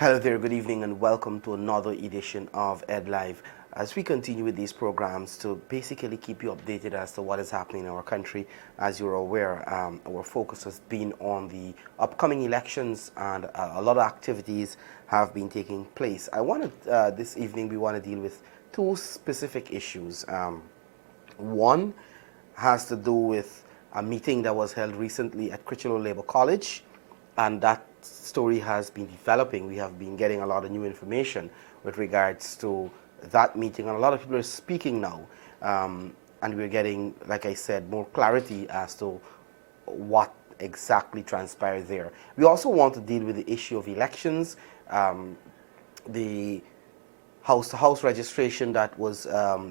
Hello there, good evening, and welcome to another edition of Ed Live. As we continue with these programs to basically keep you updated as to what is happening in our country, as you're aware, our focus has been on the upcoming elections, and a lot of activities have been taking place. This evening, we want to deal with two specific issues. One has to do with a meeting that was held recently at Critchlow Labour College, and that story has been developing. We have been getting a lot of new information with regards to that meeting, and a lot of people are speaking now, and we're getting, like I said, more clarity as to what exactly transpired there. We also want to deal with the issue of elections, the house-to-house registration that was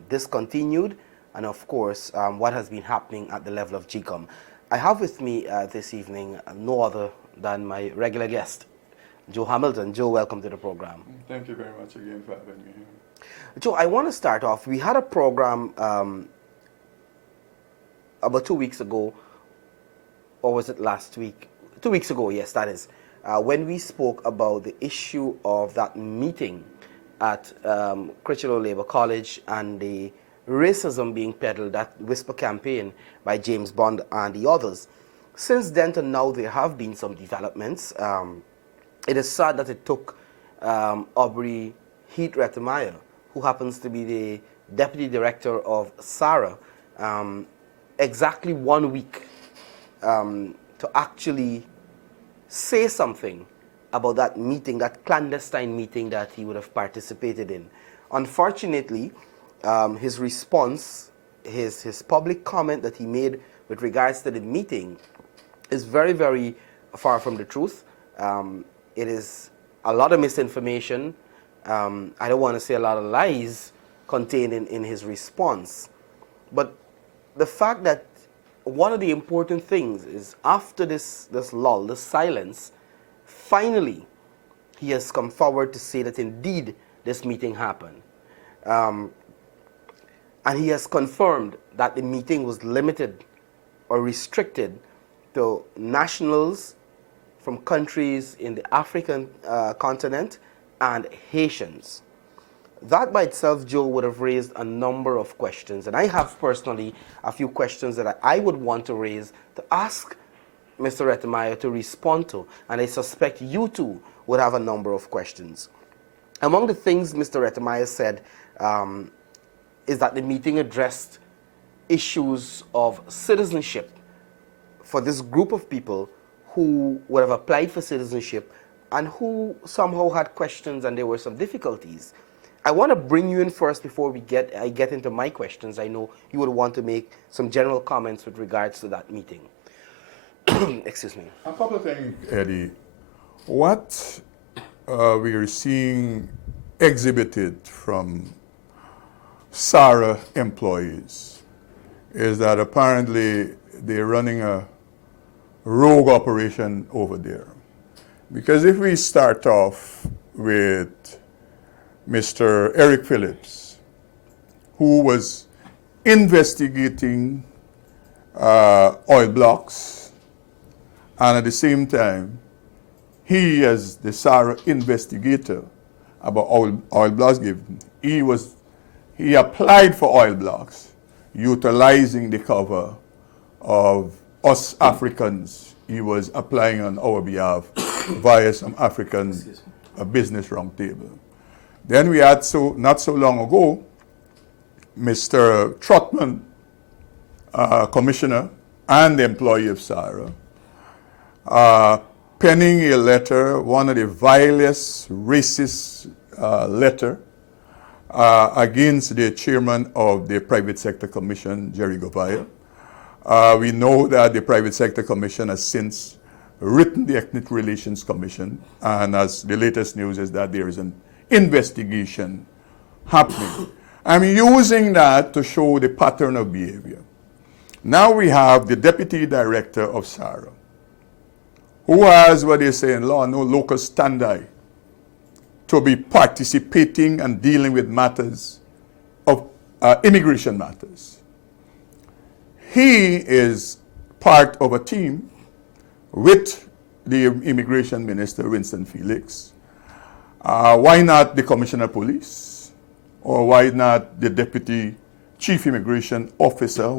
discontinued, and of course, what has been happening at the level of GCOM. I have with me this evening no other than my regular guest, Joe Hamilton. Joe, welcome to the program. Thank you very much again for having me here. Joe, I want to start off. We had a program about 2 weeks ago, or was it last week? 2 weeks ago, yes, that is, when we spoke about the issue of that meeting at Critchlow Labour College and the racism being peddled, that whisper campaign by James Bond and the others. Since then to now, there have been some developments. It is sad that it took Aubrey Heath Rettemeyer, who happens to be the deputy director of SARA, exactly 1 week to actually say something about that meeting, that clandestine meeting that he would have participated in. Unfortunately, his response, his public comment that he made with regards to the meeting is very, very far from the truth. It is a lot of misinformation. I don't want to say a lot of lies contained in his response. But the fact that one of the important things is after this lull, this silence, finally he has come forward to say that indeed this meeting happened. And he has confirmed that the meeting was limited or restricted to nationals from countries in the African continent and Haitians. That by itself, Joe, would have raised a number of questions. And I have personally a few questions that I would want to raise to ask Mr. Rettemeyer to respond to. And I suspect you too would have a number of questions. Among the things Mr. Rettemeyer said is that the meeting addressed issues of citizenship for this group of people who would have applied for citizenship and who somehow had questions and there were some difficulties. I want to bring you in first before I get into my questions. I know you would want to make some general comments with regards to that meeting. Excuse me. A couple of things, Eddie. What we are seeing exhibited from SARA employees is that apparently they're running a rogue operation over there. Because if we start off with Mr. Eric Phillips, who was investigating oil blocks, and at the same time, he, as the SARA investigator about oil blocks, he applied for oil blocks, utilizing the cover of us Africans. He was applying on our behalf via some African business roundtable. Then we had, not so long ago, Mr. Trotman, commissioner and employee of SARA, penning a letter, one of the vilest racist letter against the chairman of the Private Sector Commission, Jerry Govaya. We know that the Private Sector Commission has since written the Ethnic Relations Commission, and as the latest news is that there is an investigation happening. I'm using that to show the pattern of behavior. Now we have the deputy director of SARA, who has what they say in law, no local standi, to be participating and dealing with matters of immigration matters. He is part of a team with the Immigration Minister, Winston Felix, Why not the Commissioner of Police? Or why not the Deputy Chief Immigration Officer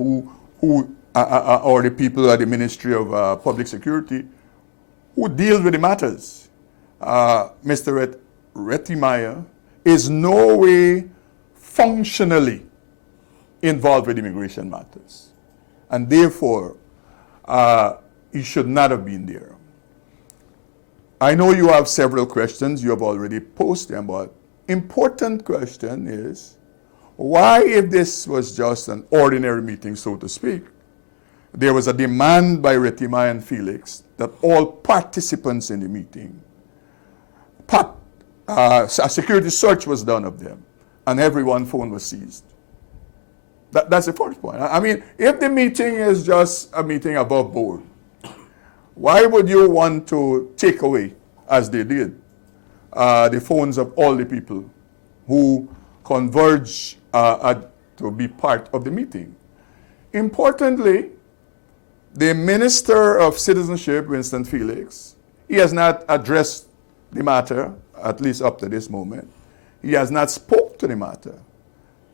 or the people at the Ministry of Public Security who deal with the matters? Mr. Rettimeyer is no way functionally involved with immigration matters. And therefore, he should not have been there. I know you have several questions. You have already posed them, but important question is, why, if this was just an ordinary meeting, so to speak, there was a demand by Rettimeyer and Felix that all participants in the meeting, a security search was done of them, and everyone's phone was seized. That's the first point. I mean, if the meeting is just a meeting above board, why would you want to take away, as they did, the phones of all the people who converge to be part of the meeting? Importantly, the Minister of Citizenship, Winston Felix, he has not addressed the matter, at least up to this moment. He has not spoke to the matter.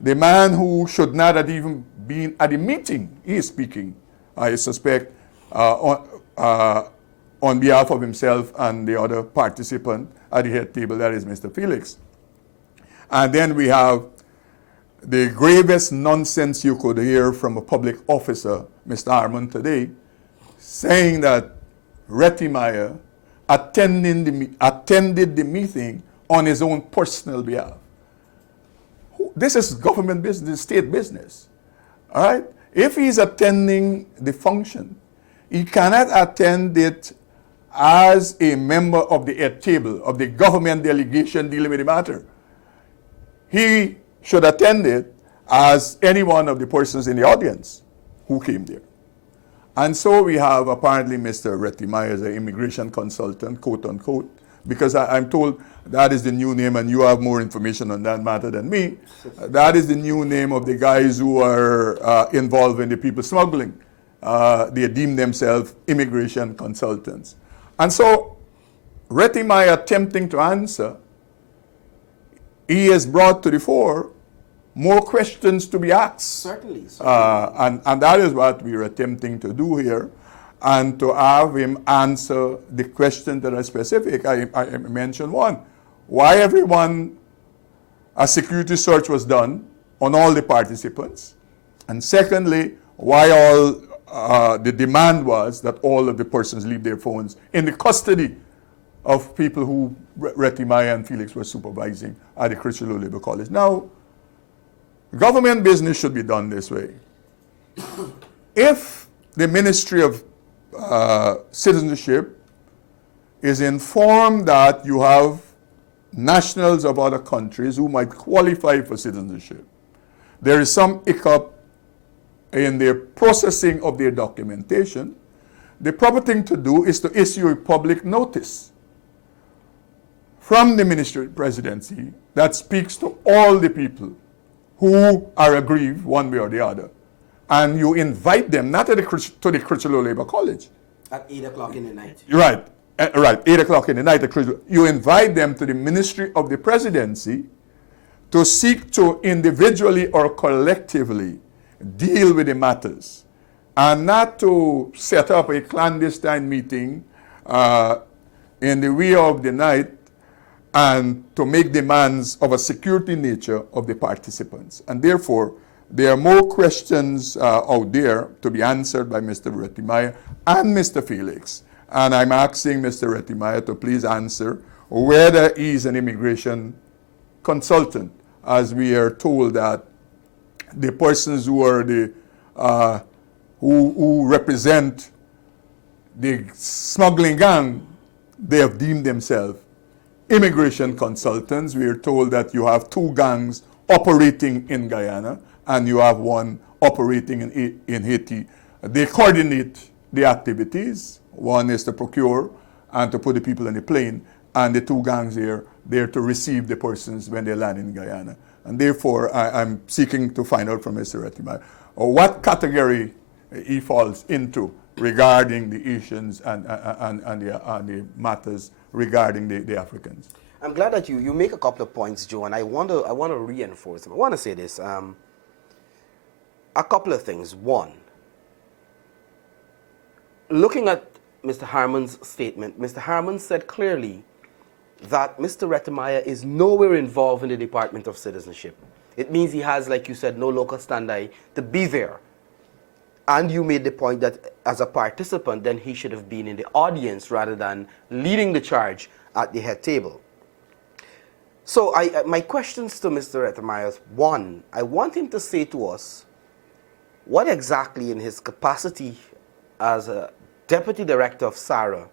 The man who should not have even been at the meeting, he is speaking, I suspect, on behalf of himself and the other participant at the head table, that is Mr. Felix. And then we have the gravest nonsense you could hear from a public officer, Mr. Harmon, today, saying that Rettimeyer attended the meeting on his own personal behalf. This is government business, state business. All right? If he's attending the function, he cannot attend it as a member of the head table, of the government delegation dealing with the matter. He should attend it as any one of the persons in the audience who came there. And so we have apparently Mr. Rettimeyer as an immigration consultant, quote unquote, because I'm told that is the new name, and you have more information on that matter than me. That is the new name of the guys who are involved in the people smuggling. They deem themselves immigration consultants. And so Rettimeyer attempting to answer, he has brought to the fore more questions to be asked. Certainly. And that is what we are attempting to do here, and to have him answer the questions that are specific. I mentioned one. Why a security search was done on all the participants. And secondly, why the demand was that all of the persons leave their phones in the custody of people who Rettimeyer and Felix were supervising at the Critchlow Labour College. Now, government business should be done this way. If the Ministry of Citizenship is informed that you have nationals of other countries who might qualify for citizenship, there is some hiccup in their processing of their documentation, the proper thing to do is to issue a public notice from the Ministry of Presidency that speaks to all the people who are aggrieved one way or the other. And you invite them, not to the Critchlow Labour College. At 8 o'clock in the night. Right, 8 o'clock in the night at Critchlow. You invite them to the Ministry of the Presidency to seek to individually or collectively deal with the matters, and not to set up a clandestine meeting in the wee of the night and to make demands of a security nature of the participants. And therefore, there are more questions out there to be answered by Mr. Rettimeyer and Mr. Felix. And I'm asking Mr. Rettimeyer to please answer whether he's an immigration consultant, as we are told that the persons who are who represent the smuggling gang, they have deemed themselves immigration consultants. We are told that you have two gangs operating in Guyana, and you have one operating in Haiti. They coordinate the activities. One is to procure and to put the people on the plane, and the two gangs here, they're to receive the persons when they land in Guyana. And therefore, I'm seeking to find out from Mr. Rettimeyer what category he falls into regarding the Asians and the matters regarding the Africans. I'm glad that you make a couple of points, Joe, and I want to reinforce them. I want to say this. A couple of things. One, looking at Mr. Harmon's statement, Mr. Harmon said clearly that Mr. Rettemeyer is nowhere involved in the Department of Citizenship. It means he has, like you said, no local standi to be there. And you made the point that as a participant, then he should have been in the audience rather than leading the charge at the head table. So my questions to Mr. Rettemeyer is, one, I want him to say to us what exactly in his capacity as a deputy director of SARA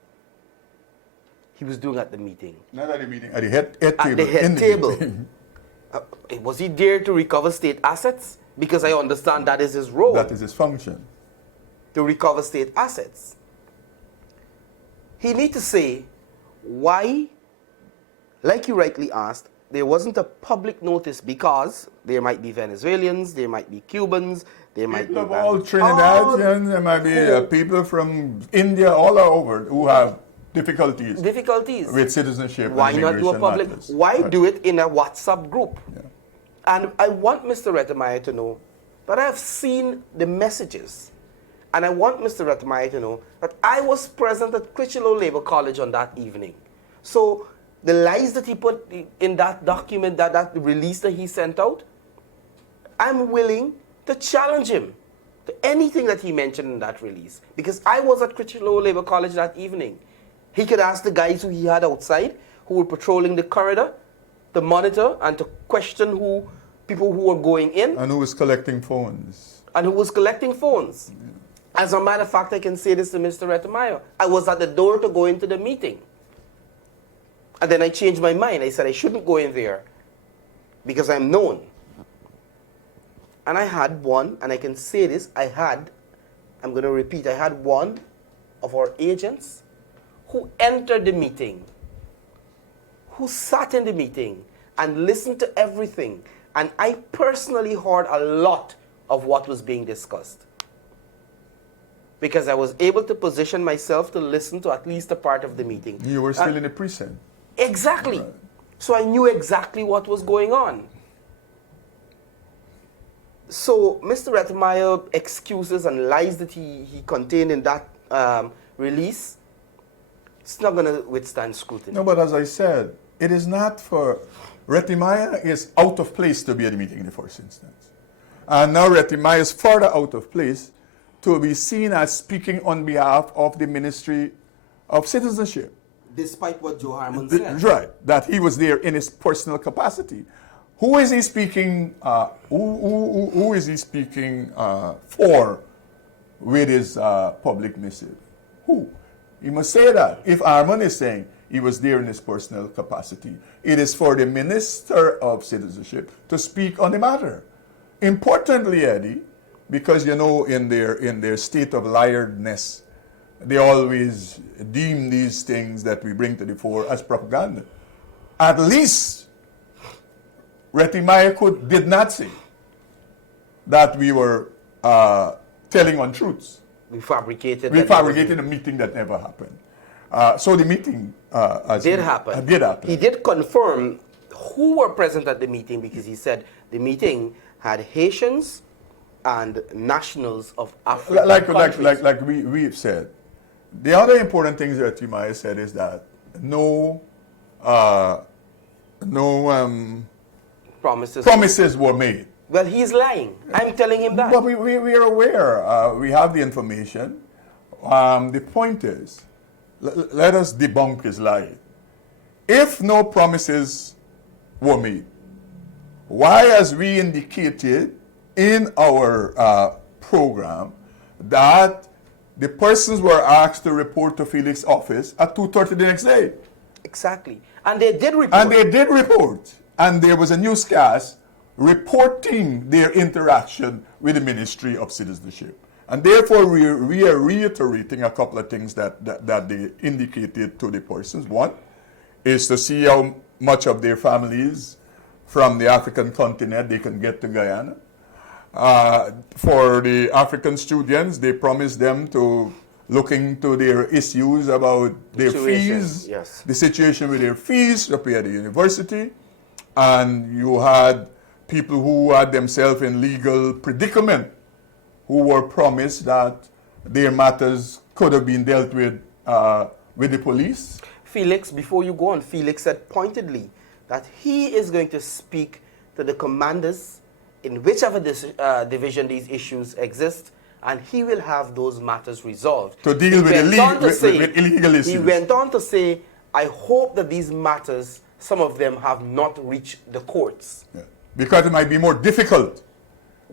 he was doing at the meeting. Not at the meeting, at the head table. At the head table. Was he there to recover state assets? Because I understand that is his role. That is his function. To recover state assets. He needs to say why, like you rightly asked, there wasn't a public notice because there might be Venezuelans, there might be Cubans, there might be... People of all Trinidadians, there might be people from India, all over, who have difficulties with citizenship. Why and not do a public? matters. Why Right. do it in a WhatsApp group? Yeah. And I want Mr. Rettemeyer to know that I have seen the messages. And I want Mr. Rettemeyer to know that I was present at Critchlow Labour College on that evening. So the lies that he put in that document, that release that he sent out, I'm willing to challenge him to anything that he mentioned in that release. Because I was at Critchlow Labour College that evening. He could ask the guys who he had outside, who were patrolling the corridor, to monitor and to question people who were going in. And who was collecting phones. And who was collecting phones. Yeah. As a matter of fact, I can say this to Mr. Rettemeyer. I was at the door to go into the meeting. And then I changed my mind. I said I shouldn't go in there because I'm known. And I had one, and I can say this, I'm going to repeat, I had one of our agents who entered the meeting, who sat in the meeting and listened to everything. And I personally heard a lot of what was being discussed. Because I was able to position myself to listen to at least a part of the meeting. You were still in the precinct. Exactly. Right. So I knew exactly what was going on. So Mr. Rettemeyer excuses and lies that he contained in that release, it's not going to withstand scrutiny. No, but as I said, it is not for... Rettemeyer is out of place to be at the meeting in the first instance. And now Rettemeyer is further out of place to be seen as speaking on behalf of the Ministry of Citizenship. Despite what Joe Harmon said. Right, that he was there in his personal capacity. Who is he speaking, who is he speaking for with his public missive? Who? He must say that. If Harmon is saying he was there in his personal capacity, it is for the Minister of Citizenship to speak on the matter. Importantly, Eddie, because you know in their state of liardness, they always deem these things that we bring to the fore as propaganda. At least Rettemeyer did not say that we were telling untruths. We fabricated a meeting that never happened. So the meeting did happen. He did confirm who were present at the meeting because he said the meeting had Haitians and nationals of Africa. Like we've said. The other important things that Rettemeyer said is that no promises were made. Well, he's lying. I'm telling him that. But we are aware. We have the information. The point is, let us debunk his lie. If no promises were made, why, as we indicated in our program, that the persons were asked to report to Felix's office at 2:30 the next day? Exactly. And they did report. And there was a newscast reporting their interaction with the Ministry of Citizenship. And therefore, we are reiterating a couple of things that they indicated to the persons. One is to see how much of their families from the African continent they can get to Guyana. For the African students, they promised them to looking to their issues about their Situation, fees, yes. the situation with their fees to pay at the university, and you had people who had themselves in legal predicament who were promised that their matters could have been dealt with the police. Felix, before you go on, Felix said pointedly that he is going to speak to the commanders in whichever division these issues exist, and he will have those matters resolved. To deal with illegal issues. He went on to say, I hope that these matters, some of them have not reached the courts. Yeah. Because it might be more difficult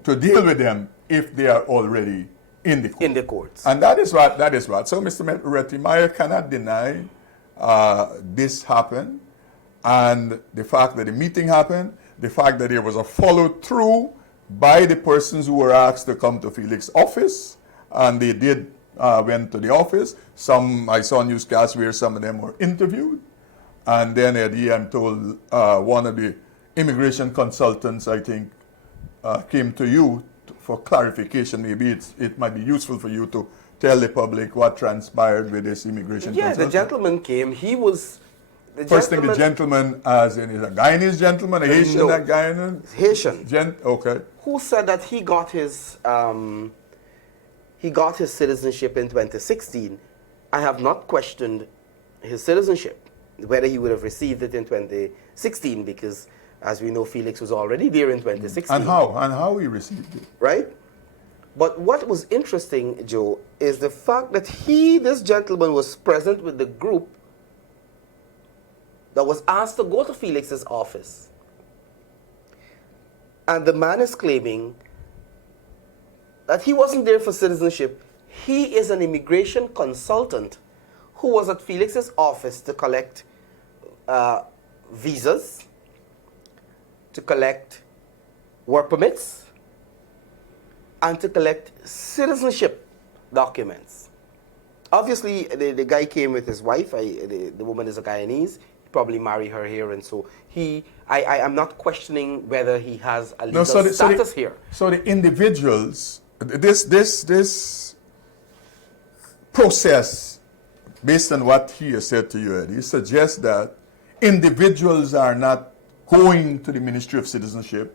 to deal with them if they are already in the courts. In the courts. And that is what. So Mr. Rettimeyer cannot deny this happened, and the fact that the meeting happened, the fact that there was a follow-through by the persons who were asked to come to Felix's office, and they did went to the office. Some, I saw newscasts where some of them were interviewed, and then Eddie, I'm told, one of the immigration consultants, I think, came to you for clarification. Maybe it might be useful for you to tell the public what transpired with this immigration consultant. Yeah, the gentleman came. He was... First thing, the gentleman, as in, is a Guyanese gentleman, a Haitian, No. a Guyanese? Haitian. Okay. Who said that he got his citizenship in 2016. I have not questioned his citizenship, whether he would have received it in 2016, because as we know, Felix was already there in 2016. And how he received it? Right? But what was interesting, Joe, is the fact that this gentleman was present with the group that was asked to go to Felix's office. And the man is claiming that he wasn't there for citizenship. He is an immigration consultant who was at Felix's office to collect visas, to collect work permits, and to collect citizenship documents. Obviously, the guy came with his wife. The woman is a Guyanese. He probably married her here, and so I am not questioning whether he has a legal status here. So the individuals, this process, based on what he has said to you, Eddie, suggests that individuals are not going to the Ministry of Citizenship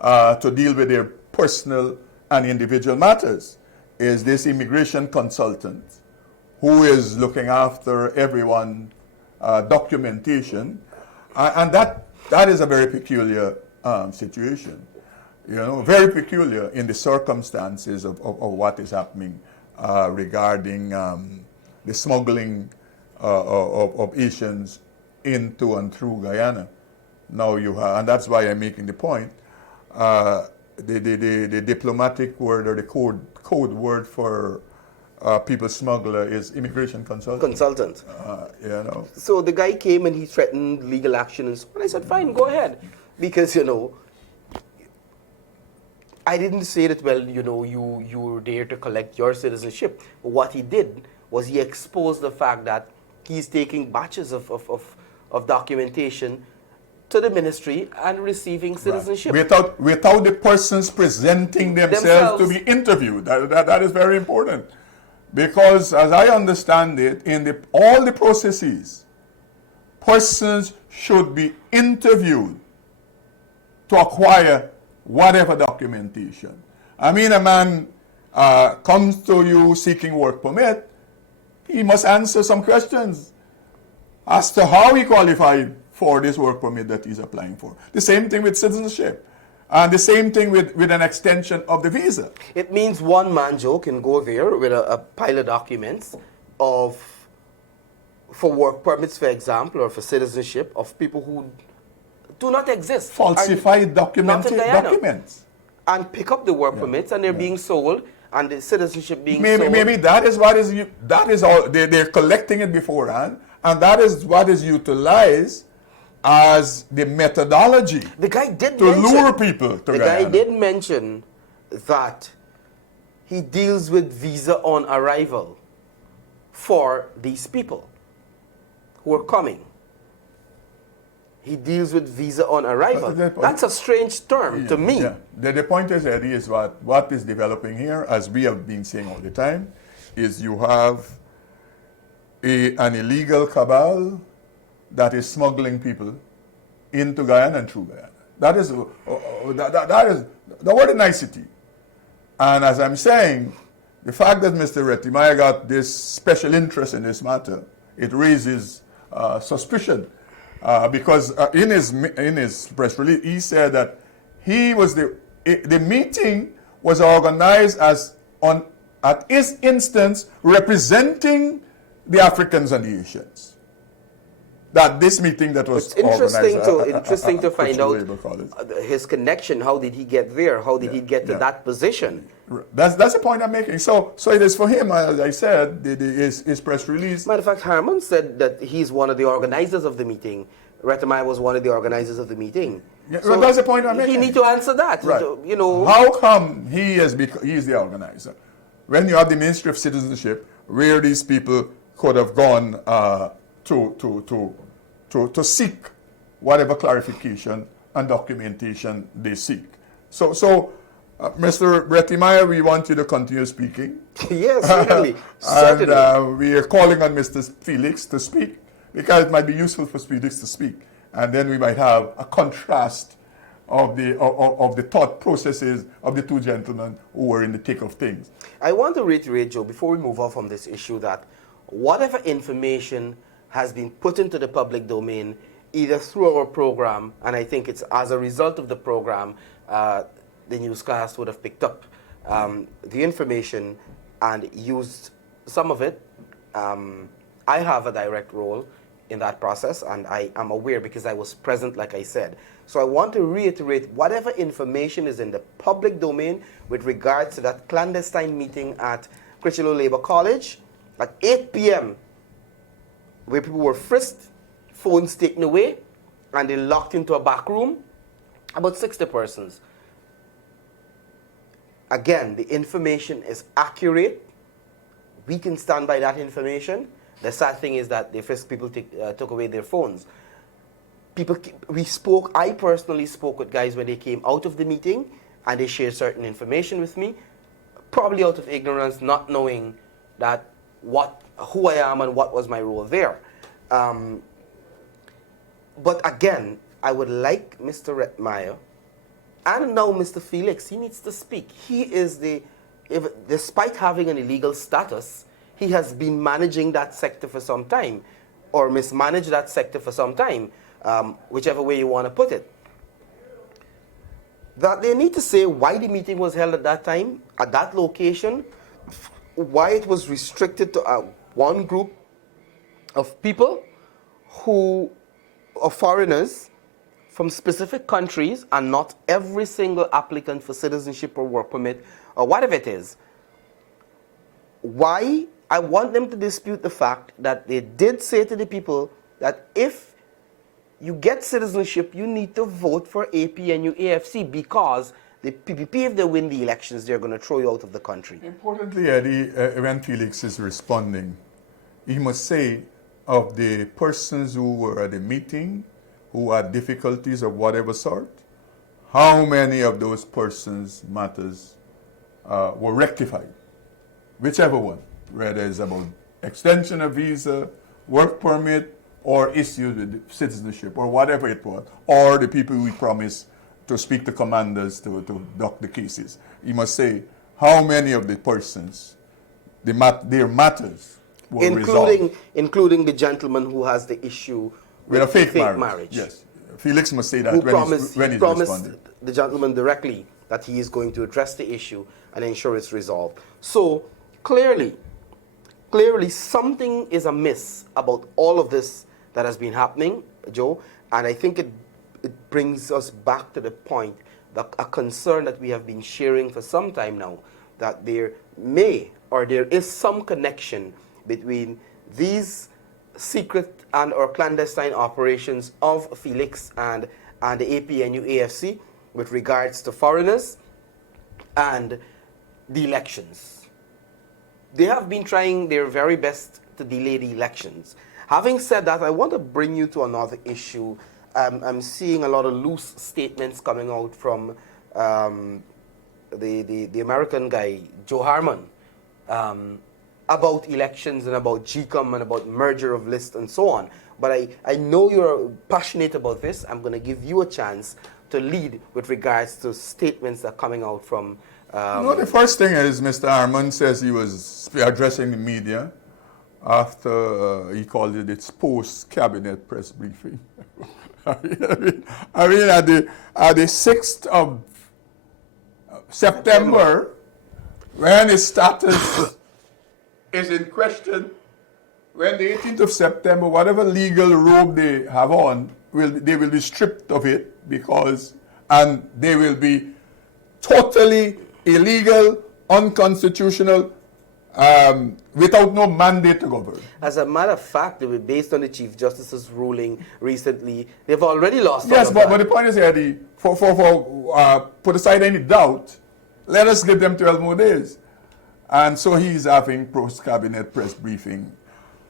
to deal with their personal and individual matters. Is this immigration consultant who is looking after everyone documentation, and that is a very peculiar situation, very peculiar in the circumstances of what is happening regarding the smuggling of Asians into and through Guyana. Now you have, and that's why I'm making the point. The diplomatic word or the code word for people smuggler is immigration consultant. So the guy came and he threatened legal action and so on. I said, fine, go ahead. Because, I didn't say that, well, you were there to collect your citizenship. But what he did was he exposed the fact that he's taking batches of documentation to the ministry and receiving citizenship. Right. Without the persons presenting themselves to be interviewed. That is very important. Because as I understand it, in all the processes, persons should be interviewed to acquire whatever documentation. I mean, a man comes to you seeking work permit, he must answer some questions as to how he qualified for this work permit that he's applying for. The same thing with citizenship. And the same thing with an extension of the visa. It means one man, Joe, can go there with a pile of documents for work permits, for example, or for citizenship of people who do not exist. Falsified documents. And pick up the work permits, and they're being sold, and the citizenship being sold. Maybe that is all. They're collecting it beforehand, and that is what is utilized as the methodology the guy did to lure people to Guyana. The guy did mention that he deals with visa on arrival for these people who are coming. He deals with visa on arrival. That's a strange term to me. Yeah. The point is, Eddie, is what is developing here, as we have been saying all the time, is you have an illegal cabal that is smuggling people into Guyana and through Guyana. That is the word nicety. And as I'm saying, the fact that Mr. Rettimaya got this special interest in this matter, it raises suspicion. Because in his press release, he said that he was the meeting was organized at his instance representing the Africans and the Asians. That this meeting that was it's interesting organized interesting to find out College. his connection. How did he get there? How did he get to that position? That's the point I'm making. So it is for him, as I said, his press release. Matter of fact, Harman said that he's one of the organizers of the meeting. Rettimaya was one of the organizers of the meeting. Yeah, so that's the point I'm making. He need to answer that. Right. You know, how come he is the organizer? When you have the Ministry of Citizenship, where these people could have gone to seek whatever clarification and documentation they seek. So Mr. Rettimaya, we want you to continue speaking. Yes, certainly. Certainly. And we are calling on Mr. Felix to speak, because it might be useful for Felix to speak. And then we might have a contrast of the thought processes of the two gentlemen who were in the thick of things. I want to reiterate, Joe, before we move on from this issue, that whatever information has been put into the public domain, either through our program, and I think it's as a result of the program, the newscast would have picked up the information and used some of it. I have a direct role in that process, and I am aware because I was present, like I said. So I want to reiterate, whatever information is in the public domain with regards to that clandestine meeting at Critchlow Labour College at 8 p.m., where people were frisked, phones taken away, and they locked into a back room, about 60 persons. Again, the information is accurate. We can stand by that information. The sad thing is that the frisked people took away their phones. I personally spoke with guys when they came out of the meeting, and they shared certain information with me, probably out of ignorance, not knowing that who I am and what was my role there. But again, I would like Mr. Rettimaya and now Mr. Felix, he needs to speak. He is despite having an illegal status, he has been managing that sector for some time, or mismanaged that sector for some time, whichever way you want to put it. That they need to say why the meeting was held at that time, at that location, why it was restricted to one group of people who are foreigners from specific countries, and not every single applicant for citizenship or work permit or whatever it is. Why? I want them to dispute the fact that they did say to the people that if you get citizenship, you need to vote for APNU AFC, because the PPP, if they win the elections, they're going to throw you out of the country. Importantly, Eddie, when Felix is responding, he must say of the persons who were at the meeting, who had difficulties of whatever sort, how many of those persons' matters were rectified, whichever one, whether it's about extension of visa, work permit, or issued with citizenship, or whatever it was, or the people we promised to speak to commanders to dock the cases. You must say how many of the persons, their matters were resolved. Including the gentleman who has the issue with a fake marriage. Yes. Felix must say that who when he's responding. The gentleman directly that he is going to address the issue and ensure it's resolved. So clearly something is amiss about all of this that has been happening, Joe, and I think it brings us back to the point, that a concern that we have been sharing for some time now, that there is some connection between these secret and or clandestine operations of Felix and the APNU AFC with regards to foreigners and the elections. They have been trying their very best to delay the elections. Having said that, I want to bring you to another issue. I'm seeing a lot of loose statements coming out from the American guy, Joe Harman, about elections and about GCOM and about merger of lists and so on. But I know you're passionate about this. I'm going to give you a chance to lead with regards to statements that are coming out from... No, the first thing is Mr. Armand says he was addressing the media after he called it its post-cabinet press briefing. I mean, at the 6th of September, when his status is in question, when the 18th of September, whatever legal robe they have on, they will be stripped of it and they will be totally illegal, unconstitutional, without no mandate to govern. As a matter of fact, they were based on the Chief Justice's ruling recently. They've already lost. Yes, but the point is, Eddie, put aside any doubt, let us give them 12 more days. And so he's having post-cabinet press briefing.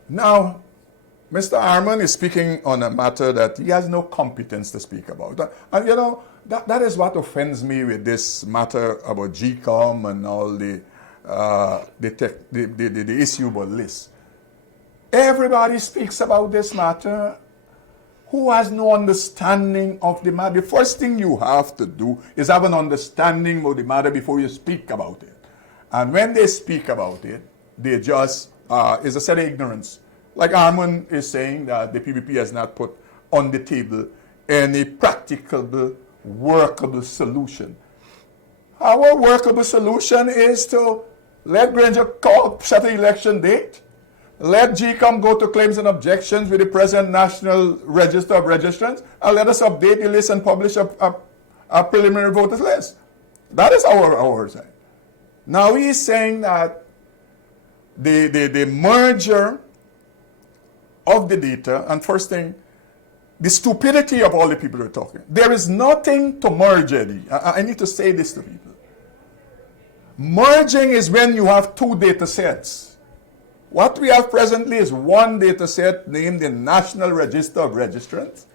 Now, Mr. Armand is speaking on a matter that he has no competence to speak about. And you know, that is what offends me with this matter about GCOM and all the issue about lists. Everybody speaks about this matter who has no understanding of the matter. The first thing you have to do is have an understanding of the matter before you speak about it. And when they speak about it, they just, is a set of ignorance. Like Armand is saying that the PPP has not put on the table any practicable, workable solution. Our workable solution is to let Granger set an election date, let GCOM go to claims and objections with the present National Register of Registrants, and let us update the list and publish a preliminary voters list. That is our side. Now he's saying that the merger of the data, and first thing, the stupidity of all the people who are talking. There is nothing to merge, Eddie. I need to say this to people. Merging is when you have two data sets. What we have presently is one data set named the National Register of Registrants,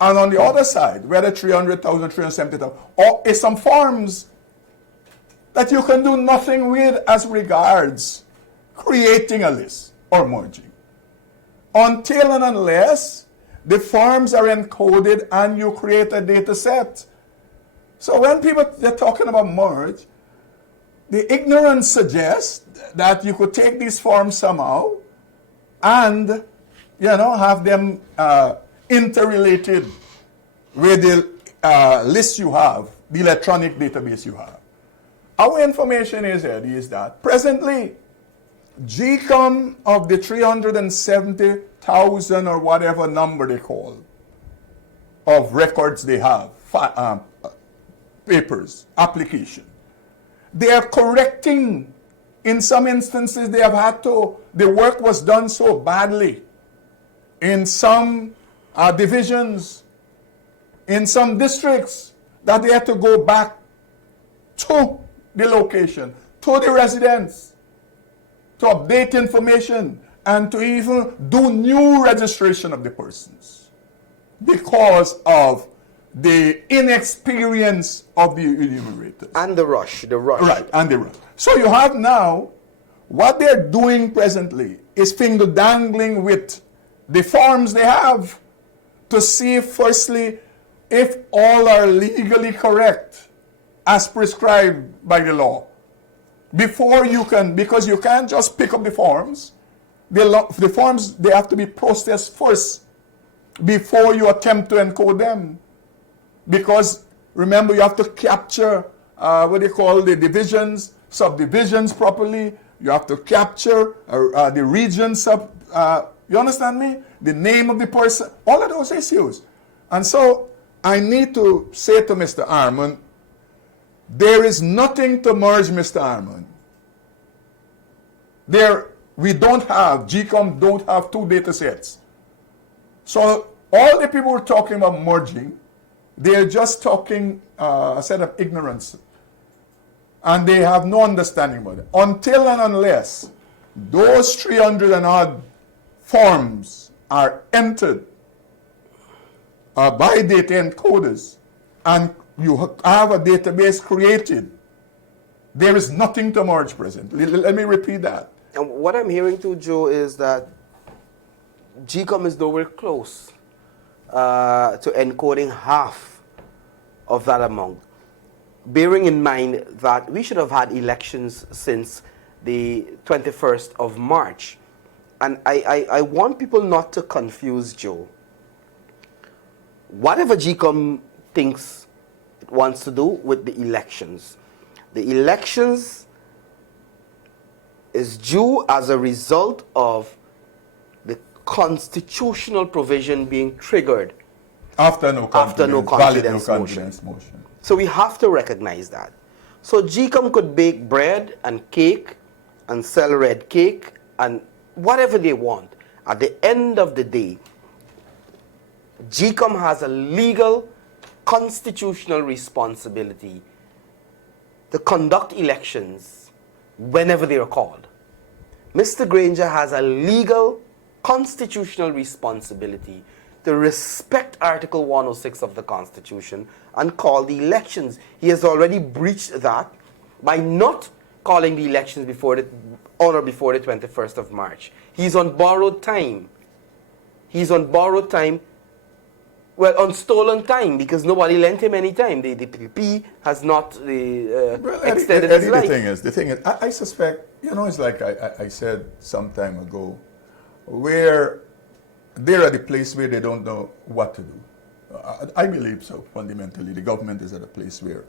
and on the other side, whether 300,000, 370,000, or is some forms that you can do nothing with as regards creating a list or merging. Until and unless the forms are encoded and you create a data set. So when they're talking about merge, the ignorance suggests that you could take these forms somehow and, have them interrelated with the list you have, the electronic database you have. Our information is that presently, GCOM of the 370,000 or whatever number they call of records they have, papers, application, they are correcting. In some instances, they have had to, the work was done so badly. In some divisions, in some districts, that they had to go back to the location, to the residents, to update information, and to even do new registration of the persons because of the inexperience of the enumerators. And the rush. Right, and the rush. So you have now, what they're doing presently is finger dangling with the forms they have to see, firstly, if all are legally correct as prescribed by the law. Before you can, because you can't just pick up the forms. The forms, they have to be processed first before you attempt to encode them. Because remember, you have to capture the divisions, subdivisions properly. You have to capture the regions of, you understand me? The name of the person, all of those issues. And so I need to say to Mr. Armand, there is nothing to merge, Mr. Armand. GCOM don't have two data sets. So all the people who are talking about merging, they're just talking a set of ignorance. And they have no understanding about it. Until and unless those 300 and odd forms are entered by data encoders and you have a database created, there is nothing to merge presently. Let me repeat that. And what I'm hearing too, Joe, is that GCOM is nowhere close to encoding half of that amount. Bearing in mind that we should have had elections since the 21st of March. And I want people not to confuse, Joe. Whatever GCOM thinks it wants to do with the elections is due as a result of the constitutional provision being triggered After no confidence motion. So we have to recognize that. So GCOM could bake bread and cake and sell red cake and whatever they want. At the end of the day, GCOM has a legal, constitutional responsibility to conduct elections whenever they are called. Mr. Granger has a legal, constitutional responsibility to respect Article 106 of the Constitution and call the elections. He has already breached that by not calling the elections before the 21st of March. He's on borrowed time. He's on borrowed time, well, on stolen time, because nobody lent him any time. The PPP has not extended his life. The thing is, I suspect, it's like I said some time ago, where they're at a place where they don't know what to do. I believe so, fundamentally. The government is at a place where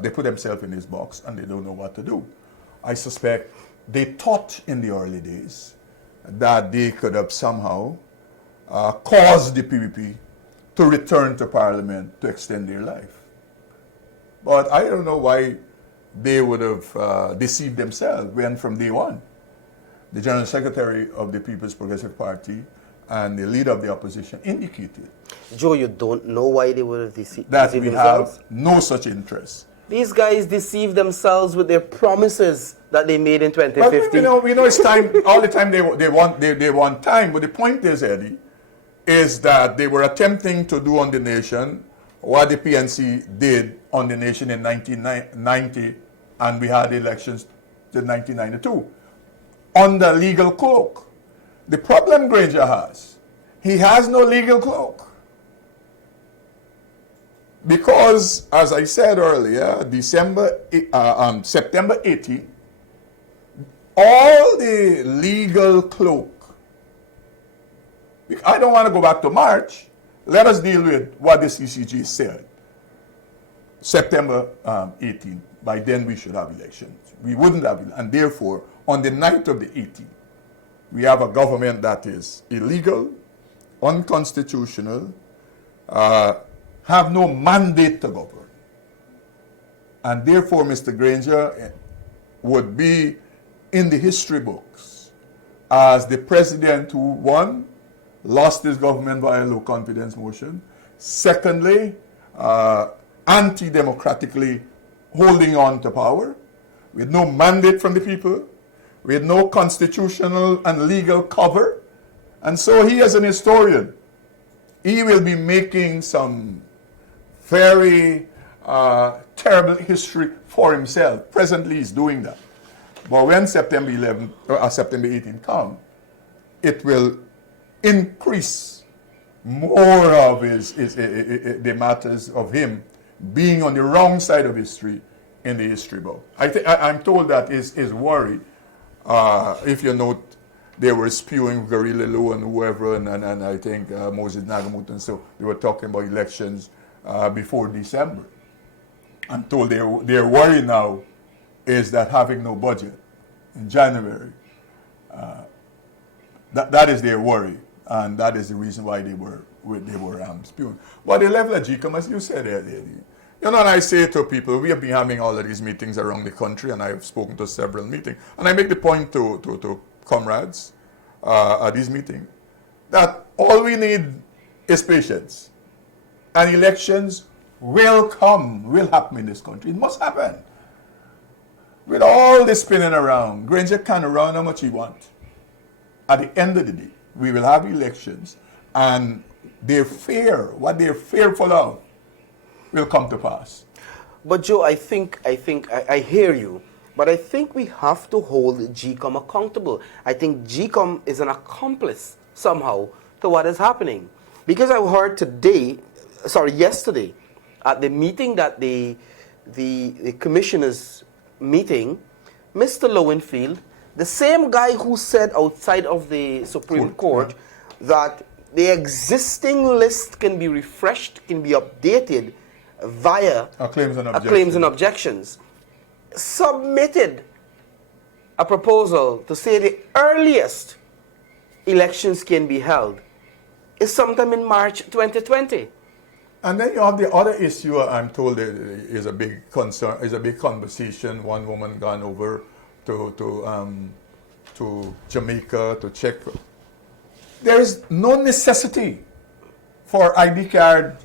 they put themselves in this box and they don't know what to do. I suspect they thought in the early days that they could have somehow caused the PPP to return to Parliament to extend their life. But I don't know why they would have deceived themselves when from day one, the General Secretary of the People's Progressive Party and the leader of the opposition indicated. Joe, you don't know why they would have deceived that we themselves? Have no such interest. These guys deceived themselves with their promises that they made in 2015. But we know it's time. All the time they want time. But the point is, Eddie, is that they were attempting to do on the nation what the PNC did on the nation in 1990, and we had elections in 1992 under legal cloak. The problem Granger has, he has no legal cloak. Because, as I said earlier, September 18, all the legal cloak, I don't want to go back to March. Let us deal with what the CCG said. September 18, by then we should have elections. We wouldn't have, and therefore, on the night of the 18th, we have a government that is illegal, unconstitutional, have no mandate to govern. And therefore, Mr. Granger would be in the history books as the president who, one, lost his government by a low confidence motion. Secondly, anti-democratically holding on to power with no mandate from the people, with no constitutional and legal cover. And so he, as an historian, he will be making some very terrible history for himself. Presently, he's doing that. But when September 11 or September 18 come, it will increase more of the matters of him being on the wrong side of history in the history book. I'm told that his worry, if you note, they were spewing Guerrilla Law and whoever, and I think Moses Nagamut, and so they were talking about elections before December. I'm told their worry now is that having no budget in January, that is their worry, and that is the reason why they were spewing. But the level of GCOM, as you said earlier, and I say to people, we have been having all of these meetings around the country, and I have spoken to several meetings, and I make the point to comrades at these meetings that all we need is patience, and elections will happen in this country. It must happen. With all this spinning around, Granger can run how much he wants. At the end of the day, we will have elections, and what they're fearful of will come to pass. But Joe, I think I hear you, But I think we have to hold GCOM accountable. I think GCOM is an accomplice somehow to what is happening. Because I heard yesterday, at the meeting that the commissioners meeting, Mr. Lowenfield, the same guy who said outside of the Supreme Court that the existing list can be refreshed, can be updated via claims and objections, submitted a proposal to say the earliest elections can be held is sometime in March 2020. And then you have the other issue, I'm told is a big concern, is a big conversation. One woman gone over to Jamaica to check. There is no necessity for ID card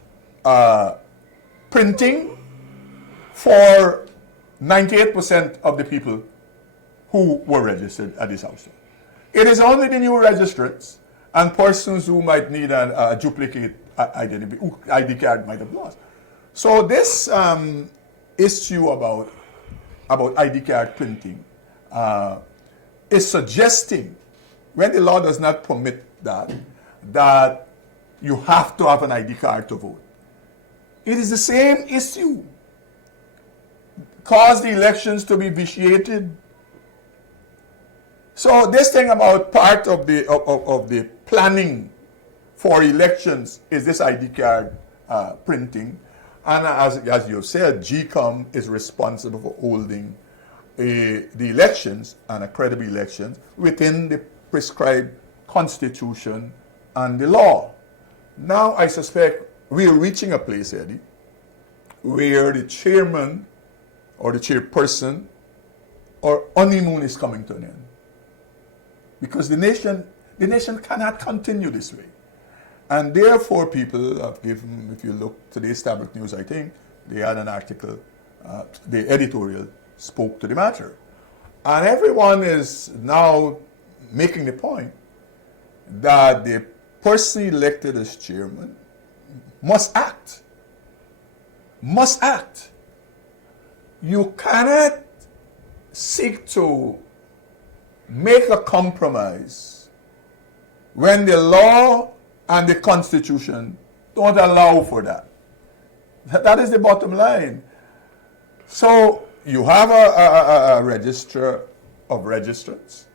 printing for 98% of the people who were registered at this house. It is only the new registrants and persons who might need a duplicate ID card might have lost. So this issue about ID card printing is suggesting, when the law does not permit that you have to have an ID card to vote. It is the same issue. Cause the elections to be vitiated. So this thing about part of the planning for elections is this ID card printing. And as you have said, GCOM is responsible for holding the elections and a credible elections within the prescribed constitution and the law. Now I suspect we are reaching a place, Eddie, where the chairman or the chairperson or honeymoon is coming to an end. Because the nation cannot continue this way. And therefore people have given, if you look today's Tablet News, I think, they had an article, the editorial spoke to the matter. And everyone is now making the point that the person elected as chairman must act. Must act. You cannot seek to make a compromise when the law and the constitution don't allow for that. That is the bottom line. So you have a register of registrants.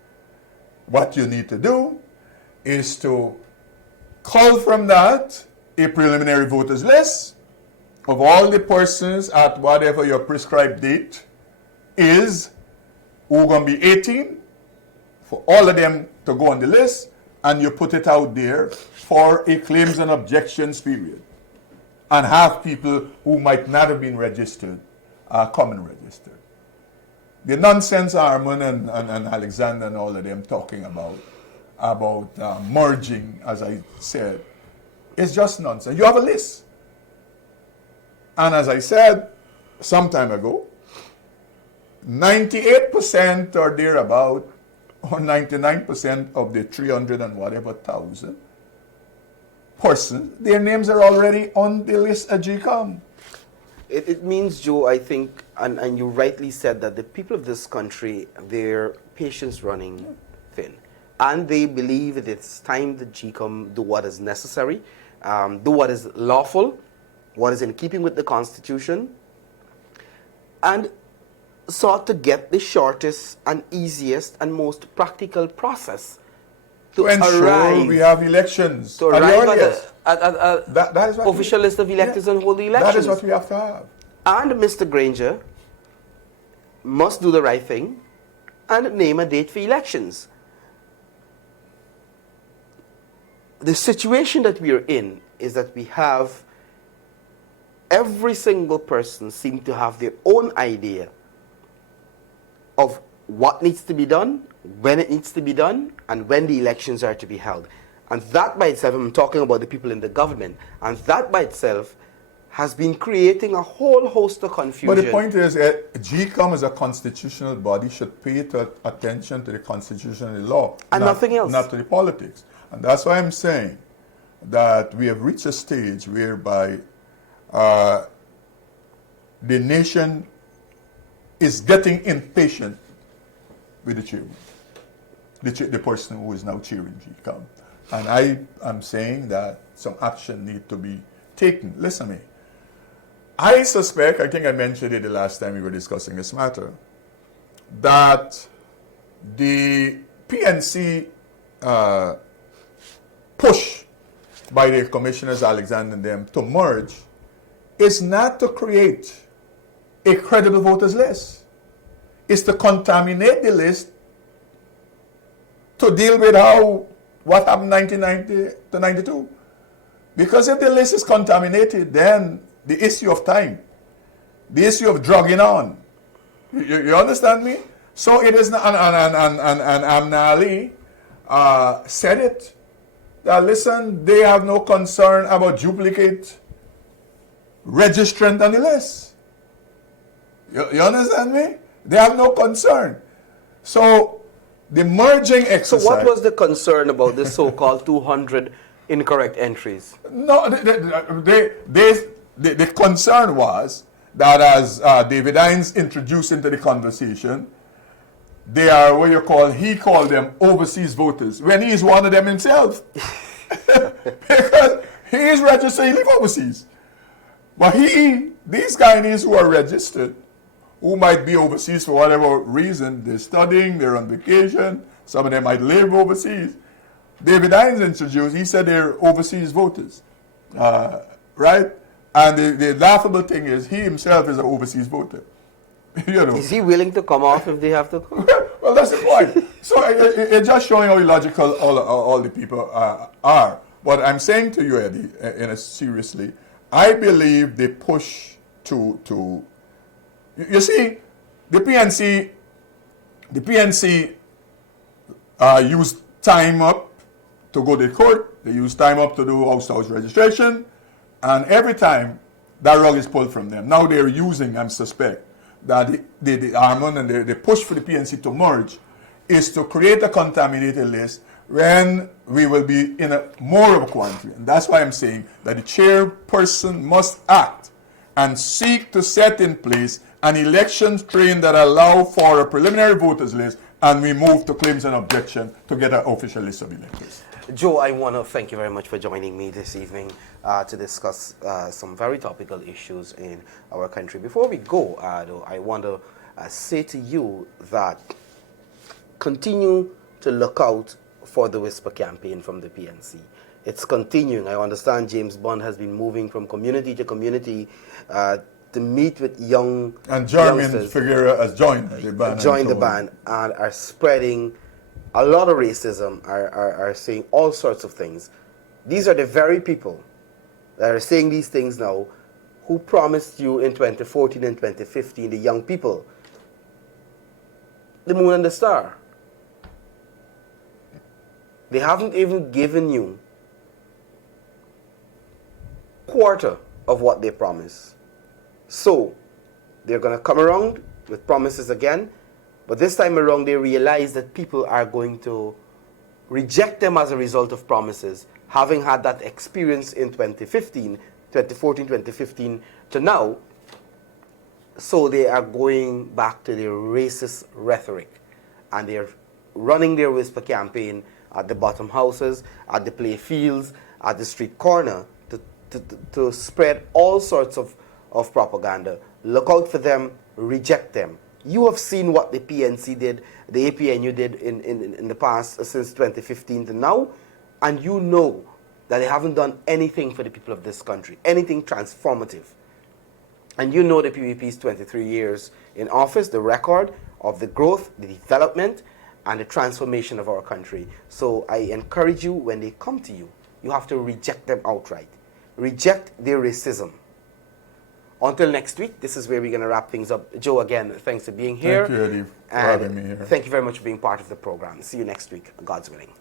What you need to do is to cull from that a preliminary voters list of all the persons at whatever your prescribed date is who are going to be 18, for all of them to go on the list, and you put it out there for a claims and objections period, and have people who might not have been registered come and register. The nonsense Armand and Alexander and all of them talking about merging, as I said, is just nonsense. You have a list. And as I said some time ago, 98% or thereabout, or 99% of the 300 and whatever thousand persons, their names are already on the list at GCOM. It means, Joe, I think, and you rightly said that the people of this country, their patience running thin. And they believe that it's time that GCOM do what is necessary, do what is lawful, what is in keeping with the Constitution, and sought to get the shortest and easiest and most practical process to ensure we have elections. To arrive at a official list of electors and hold the elections. That is what we have to have. And Mr. Granger must do the right thing and name a date for elections. The situation that we are in is that we have every single person seem to have their own idea of what needs to be done, when it needs to be done, and when the elections are to be held. And that by itself, I'm talking about the people in the government, and that by itself has been creating a whole host of confusion. But the point is, GCOM as a constitutional body should pay attention to the Constitution and the law. And nothing else. Not to the politics. And that's why I'm saying that we have reached a stage whereby the nation is getting impatient with the chairman, the person who is now chairing GCOM. And I am saying that some action need to be taken. Listen to me. I suspect, I think I mentioned it the last time we were discussing this matter, that the PNC push by the commissioners, Alexander and them, to merge is not to create a credible voters list. It's to contaminate the list to deal with what happened 1990 to 92. Because if the list is contaminated, then the issue of time, the issue of drugging on, you understand me? So it is not, and Amna Ali said it, that listen, they have no concern about duplicate registrant on the list. You understand me? They have no concern. So the merging exercise. So what was the concern about the so-called 200 incorrect entries? No, the concern was that as David Hines introduced into the conversation, they are what you call, he called them overseas voters, when he is one of them himself. Because he is registered, he live overseas. But these Guyanese who are registered, who might be overseas for whatever reason, they're studying, they're on vacation, some of them might live overseas. David Hines introduced, he said they're overseas voters, right? And the laughable thing is, he himself is an overseas voter. You know. Is he willing to come off if they have to come? Well, that's the point. So it's just showing how illogical all the people are. But I'm saying to you, Eddie, seriously, I believe they push to you see, the PNC used time up to go to court. They used time up to do house-to-house registration. And every time, that rug is pulled from them. Now they're using, I suspect, that the Armand and the push for the PNC to merge is to create a contaminated list when we will be in more of a quantity. And that's why I'm saying that the chairperson must act and seek to set in place an election train that allow for a preliminary voters list, and we move to claims and objection to get an official list of electors. Joe, I want to thank you very much for joining me this evening to discuss some very topical issues in our country. Before we go, though, I want to say to you that continue to look out for the Whisper campaign from the PNC. It's continuing. I understand James Bond has been moving from community to community to meet with young and Jeremy youngsters. Figueroa has joined the band. Joined the band and are spreading a lot of racism, are saying all sorts of things. These are the very people that are saying these things now who promised you in 2014 and 2015, the young people, the moon and the star. They haven't even given you quarter of what they promised. So they're going to come around with promises again, but this time around they realize that people are going to reject them as a result of promises, having had that experience in 2014, 2015 to now. So they are going back to their racist rhetoric, and they're running their Whisper campaign at the bottom houses, at the play fields, at the street corner to spread all sorts of propaganda. Look out for them, reject them. You have seen what the PNC did, the APNU did in the past since 2015 to now, and you know that they haven't done anything for the people of this country, anything transformative. And you know the PVP's 23 years in office, the record of the growth, the development, and the transformation of our country. So I encourage you, when they come to you, you have to reject them outright. Reject their racism. Until next week, this is where we're going to wrap things up. Joe, again, thanks for being here. Thank you, Eddie, for having me here. Thank you very much for being part of the program. See you next week, God's willing.